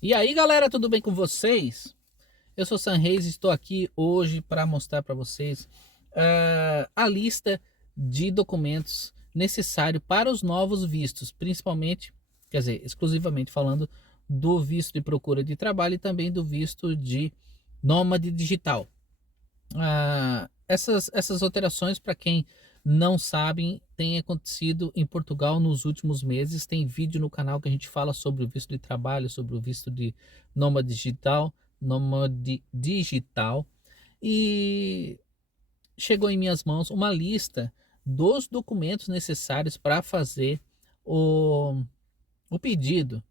E aí, galera, tudo bem com vocês? Eu sou Sam Reis e estou aqui hoje para mostrar para vocês a lista de documentos necessários para os novos vistos, principalmente, quer dizer, exclusivamente falando do visto de procura de trabalho e também do visto de nômade digital. Essas alterações, para quem não sabe, têm acontecido em Portugal nos últimos meses. Tem vídeo no canal que a gente fala sobre o visto de trabalho, sobre o visto de nômade digital. E chegou em minhas mãos uma lista dos documentos necessários para fazer o, o pedido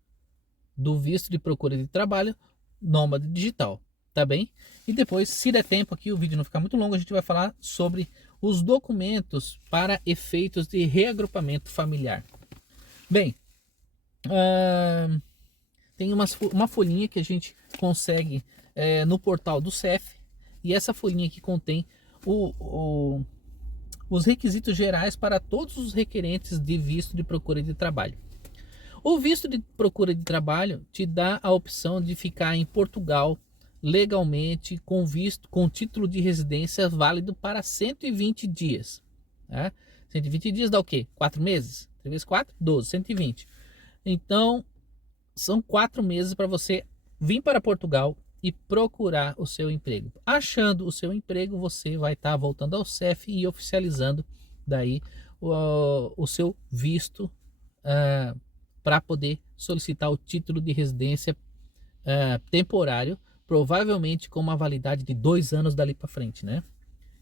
do visto de procura de trabalho nômade digital, tá bem? E depois, se der tempo aqui, o vídeo não ficar muito longo, a gente vai falar sobre os documentos para efeitos de reagrupamento familiar. Bem, tem uma folhinha que a gente consegue no portal do CEF, e essa folhinha aqui contém o, o, os requisitos gerais para todos os requerentes de visto de procura de trabalho. O visto de procura de trabalho te dá a opção de ficar em Portugal legalmente com visto, com título de residência válido para 120 dias. Né? 120 dias dá o quê? 4 meses? 3 vezes 4? 12, 120. Então, são 4 meses para você vir para Portugal e procurar o seu emprego. Achando o seu emprego, você vai estar voltando ao CEF e oficializando daí o seu visto para poder solicitar o título de residência temporário, provavelmente com uma validade de 2 anos dali para frente, né?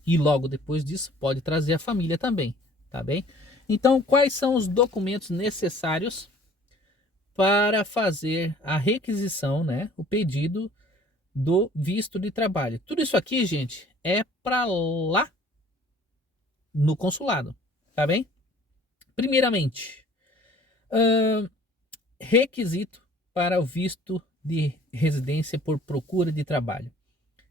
E logo depois disso pode trazer a família também, tá bem? Então, quais são os documentos necessários para fazer a requisição, né? O pedido do visto de trabalho. Tudo isso aqui, gente, é para lá no consulado, tá bem? Primeiramente, requisito para o visto de residência por procura de trabalho.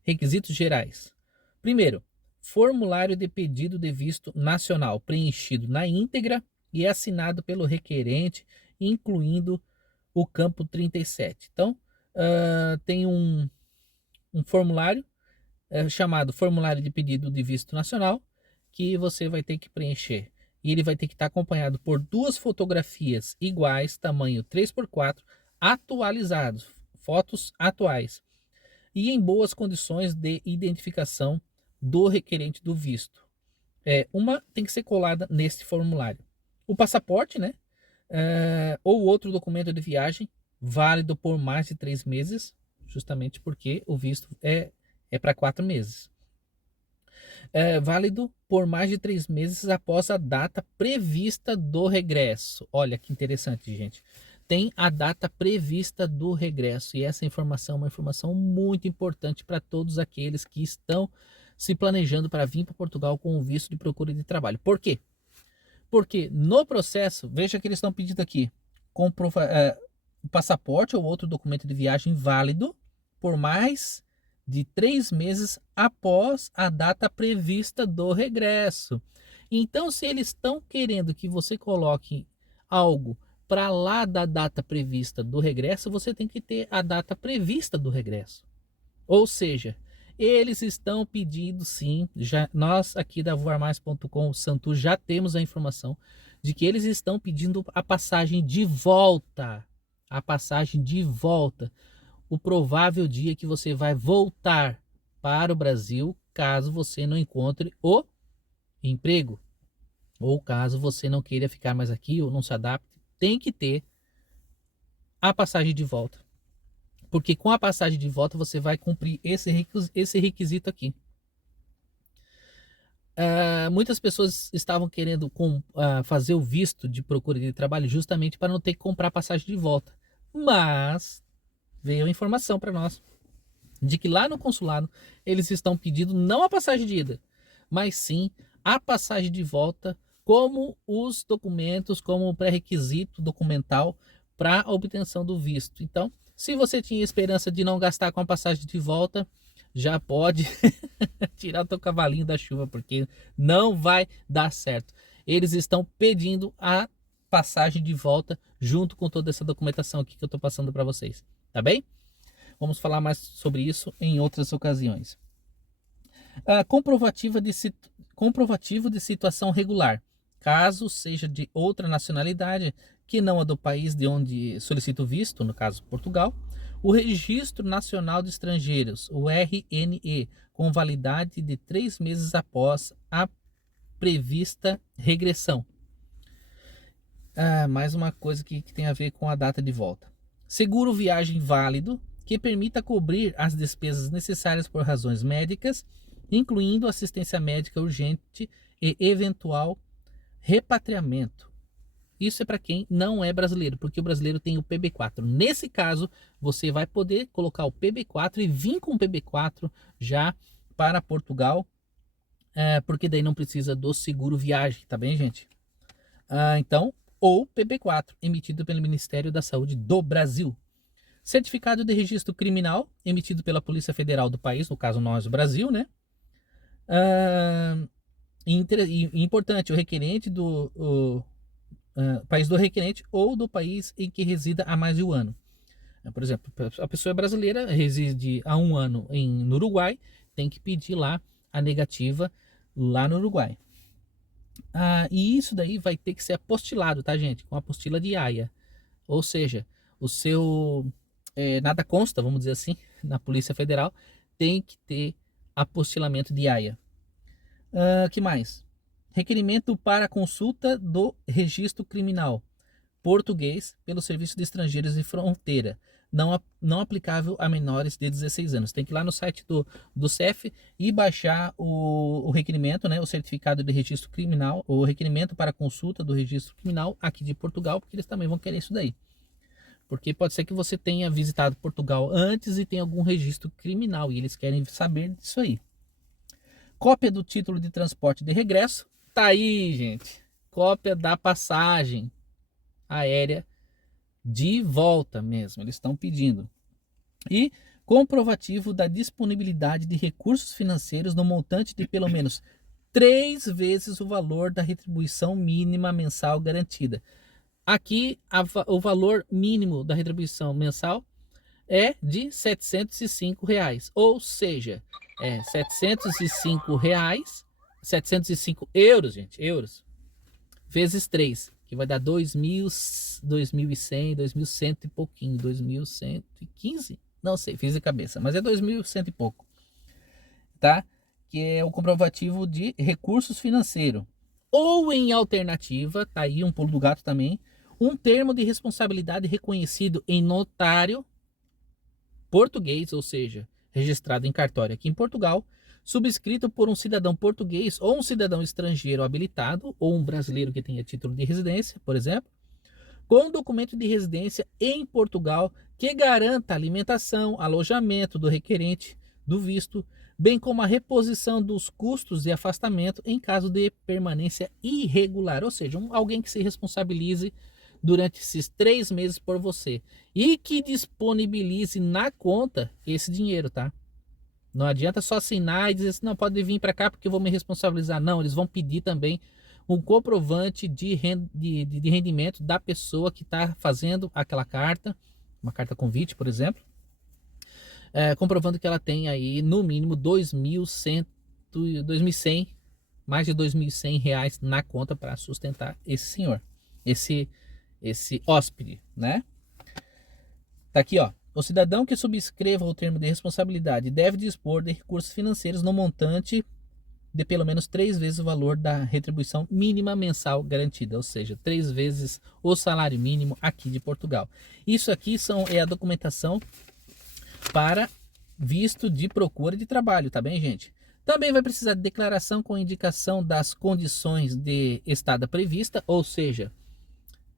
Requisitos gerais. Primeiro, formulário de pedido de visto nacional preenchido na íntegra e assinado pelo requerente, incluindo o campo 37. Então, tem um formulário chamado formulário de pedido de visto nacional que você vai ter que preencher. E ele vai ter que estar acompanhado por 2 fotografias iguais, tamanho 3x4, atualizados, fotos atuais e em boas condições de identificação do requerente do visto. Uma tem que ser colada neste formulário. O passaporte, né? Ou outro documento de viagem válido por mais de 3 meses, justamente porque o visto é para 4 meses. Válido por mais de 3 meses após a data prevista do regresso. Olha que interessante, gente. Tem a data prevista do regresso, e essa informação é uma informação muito importante para todos aqueles que estão se planejando para vir para Portugal com o visto de procura de trabalho. Por quê? Porque no processo, veja que eles estão pedindo aqui, o passaporte ou outro documento de viagem válido por mais de 3 meses após a data prevista do regresso. Então, se eles estão querendo que você coloque algo para lá da data prevista do regresso, você tem que ter a data prevista do regresso. Ou seja, eles estão pedindo sim, já, nós aqui da voarmais.com, o Santu, já temos a informação de que eles estão pedindo a passagem de volta. A passagem de volta. O provável dia que você vai voltar para o Brasil, caso você não encontre o emprego. Ou caso você não queira ficar mais aqui ou não se adapte, tem que ter a passagem de volta. Porque com a passagem de volta você vai cumprir esse requisito aqui. Muitas pessoas estavam querendo fazer o visto de procura de trabalho justamente para não ter que comprar passagem de volta. Mas veio a informação para nós de que lá no consulado eles estão pedindo não a passagem de ida, mas sim a passagem de volta como os documentos, como o pré-requisito documental para a obtenção do visto. Então, se você tinha esperança de não gastar com a passagem de volta, já pode tirar o teu cavalinho da chuva, porque não vai dar certo. Eles estão pedindo a passagem de volta junto com toda essa documentação aqui que eu estou passando para vocês. tá bem? Vamos falar mais sobre isso em outras ocasiões. Comprovativo de situação regular, caso seja de outra nacionalidade que não a do país de onde solicita o visto, no caso Portugal. O Registro Nacional de Estrangeiros, o RNE, com validade de 3 meses após a prevista regressão. Mais uma coisa que tem a ver com a data de volta. Seguro viagem válido, que permita cobrir as despesas necessárias por razões médicas, incluindo assistência médica urgente e eventual repatriamento. Isso é para quem não é brasileiro, porque o brasileiro tem o PB4. Nesse caso, você vai poder colocar o PB4 e vir com o PB4 já para Portugal, porque daí não precisa do seguro viagem, tá bem, gente? Então, ou PB4, emitido pelo Ministério da Saúde do Brasil. Certificado de registro criminal, emitido pela Polícia Federal do país, no caso nós, o Brasil, né? Importante, o requerente do país do requerente ou do país em que resida há mais de um ano. Por exemplo, a pessoa é brasileira, reside há um ano no Uruguai, tem que pedir lá a negativa lá no Uruguai. E isso daí vai ter que ser apostilado, tá, gente? Com a apostila de Haia. Ou seja, o seu nada consta, vamos dizer assim, na Polícia Federal, tem que ter apostilamento de Haia. Que mais? Requerimento para consulta do registro criminal português pelo Serviço de Estrangeiros e Fronteira, não aplicável a menores de 16 anos. Tem que ir lá no site do CEF e baixar o requerimento, né, o certificado de registro criminal, o requerimento para consulta do registro criminal aqui de Portugal, porque eles também vão querer isso daí. Porque pode ser que você tenha visitado Portugal antes e tenha algum registro criminal e eles querem saber disso aí. Cópia do título de transporte de regresso. Tá aí, gente. Cópia da passagem aérea de volta mesmo. Eles estão pedindo. E comprovativo da disponibilidade de recursos financeiros no montante de pelo menos 3 vezes o valor da retribuição mínima mensal garantida. Aqui, o valor mínimo da retribuição mensal é de R$ 705, ou seja, é R$ 705, 705 euros, gente, euros, vezes 3, que vai dar 2.100, 2.100 e pouquinho, 2.115? Não sei, fiz de cabeça, mas é 2.100 e pouco, tá? Que é o comprovativo de recursos financeiros. Ou em alternativa, tá aí um pulo do gato também, um termo de responsabilidade reconhecido em notário português, ou seja, registrado em cartório aqui em Portugal, subscrito por um cidadão português ou um cidadão estrangeiro habilitado, ou um brasileiro que tenha título de residência, por exemplo, com documento de residência em Portugal que garanta a alimentação, alojamento do requerente do visto, bem como a reposição dos custos de afastamento em caso de permanência irregular, ou seja, alguém que se responsabilize durante esses 3 meses por você e que disponibilize na conta esse dinheiro, tá? Não adianta só assinar e dizer assim, não, pode vir para cá porque eu vou me responsabilizar. Não, eles vão pedir também um comprovante de rendimento da pessoa que está fazendo aquela carta, uma carta convite, por exemplo, comprovando que ela tem aí no mínimo 2.100, mais de R$ 2.100 na conta para sustentar esse senhor, esse hóspede, né? Tá aqui, ó. O cidadão que subscreva o termo de responsabilidade deve dispor de recursos financeiros no montante de pelo menos 3 vezes o valor da retribuição mínima mensal garantida, ou seja, 3 vezes o salário mínimo aqui de Portugal. Isso aqui é a documentação para visto de procura de trabalho, tá bem, gente? Também vai precisar de declaração com indicação das condições de estada prevista, ou seja,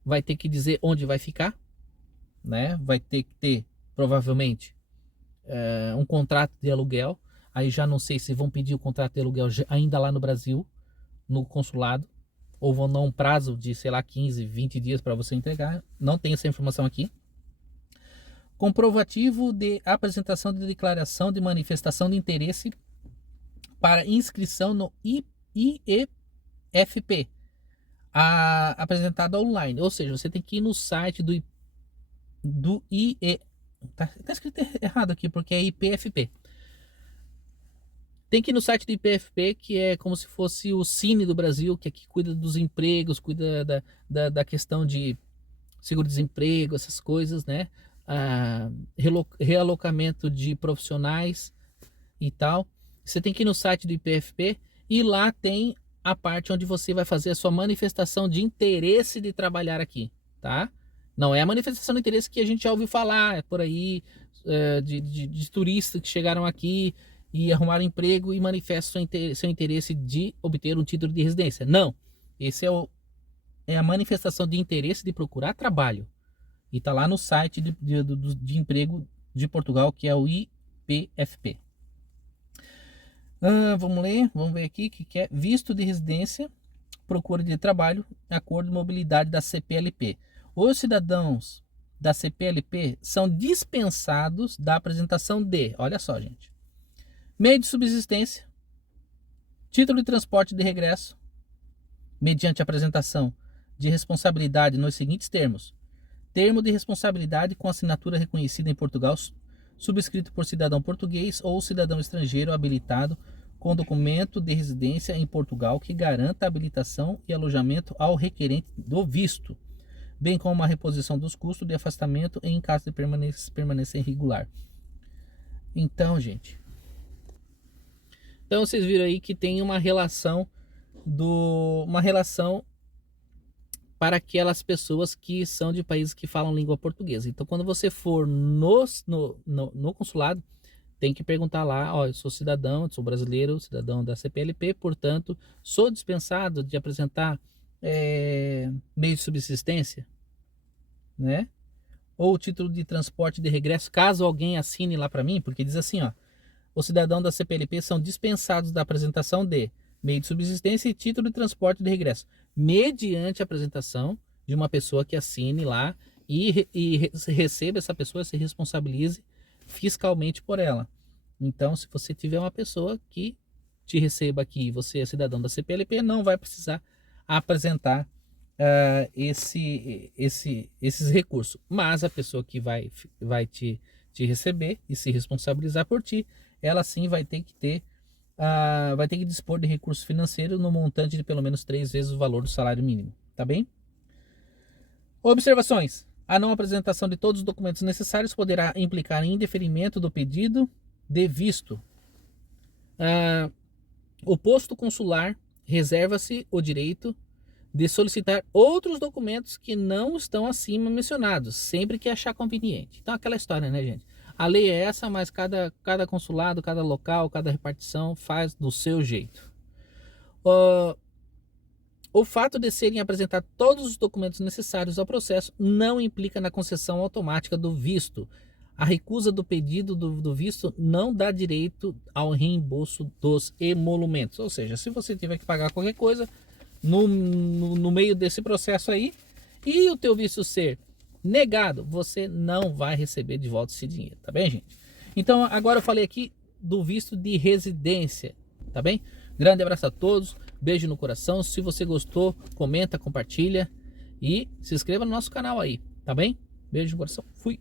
vai ter que dizer onde vai ficar, né? Vai ter que ter, provavelmente, um contrato de aluguel. Aí já não sei se vão pedir o contrato de aluguel ainda lá no Brasil, no consulado, ou vão dar um prazo de, sei lá, 15, 20 dias para você entregar. Não tem essa informação aqui. Comprovativo de apresentação de declaração de manifestação de interesse para inscrição no IEFP, apresentado online. Ou seja, você tem que ir no site do Tá escrito errado aqui, porque é IPFP. Tem que ir no site do IPFP, que é como se fosse o Cine do Brasil, que aqui cuida dos empregos, cuida da questão de seguro-desemprego, essas coisas, né? Realocamento de profissionais e tal. Você tem que ir no site do IPFP e lá tem a parte onde você vai fazer a sua manifestação de interesse de trabalhar aqui, tá? Não é a manifestação de interesse que a gente já ouviu falar por aí, de turistas que chegaram aqui e arrumaram emprego e manifestam seu interesse de obter um título de residência. Não, esse é a manifestação de interesse de procurar trabalho. E está lá no site de emprego de Portugal, que é o IPFP. Vamos ver aqui que é visto de residência, procura de trabalho, acordo de mobilidade da CPLP. Os cidadãos da CPLP são dispensados da apresentação de, olha só, gente, meio de subsistência, título de transporte de regresso, mediante apresentação de responsabilidade nos seguintes termos: termo de responsabilidade com assinatura reconhecida em Portugal, subscrito por cidadão português ou cidadão estrangeiro habilitado com documento de residência em Portugal que garanta a habilitação e alojamento ao requerente do visto, bem como a reposição dos custos de afastamento em caso de permanência irregular. Então, gente, vocês viram aí que tem uma relação para aquelas pessoas que são de países que falam língua portuguesa. Então, quando você for no consulado, tem que perguntar lá: ó, eu sou cidadão, sou brasileiro, cidadão da CPLP, portanto, sou dispensado de apresentar meio de subsistência, né? Ou título de transporte de regresso, caso alguém assine lá para mim, porque diz assim, ó: os cidadãos da CPLP são dispensados da apresentação de meio de subsistência e título de transporte de regresso, mediante a apresentação de uma pessoa que assine lá e receba essa pessoa, se responsabilize fiscalmente por ela. Então, se você tiver uma pessoa que te receba aqui, você é cidadão da CPLP, não vai precisar apresentar esses recursos. Mas a pessoa que vai te receber e se responsabilizar por ti, ela sim vai ter que dispor de recursos financeiros no montante de pelo menos 3 vezes o valor do salário mínimo, tá bem? Observações: a não apresentação de todos os documentos necessários poderá implicar em indeferimento do pedido de visto. O posto consular reserva-se o direito de solicitar outros documentos que não estão acima mencionados, sempre que achar conveniente. Então, aquela história, né, gente? A lei é essa, mas cada consulado, cada local, cada repartição faz do seu jeito. O fato de serem apresentados todos os documentos necessários ao processo não implica na concessão automática do visto. A recusa do pedido do visto não dá direito ao reembolso dos emolumentos. Ou seja, se você tiver que pagar qualquer coisa no meio desse processo aí e o teu visto ser negado, você não vai receber de volta esse dinheiro, tá bem, gente? Então, agora eu falei aqui do visto de residência, tá bem? Grande abraço a todos, beijo no coração. Se você gostou, comenta, compartilha e se inscreva no nosso canal aí, tá bem? Beijo no coração, fui!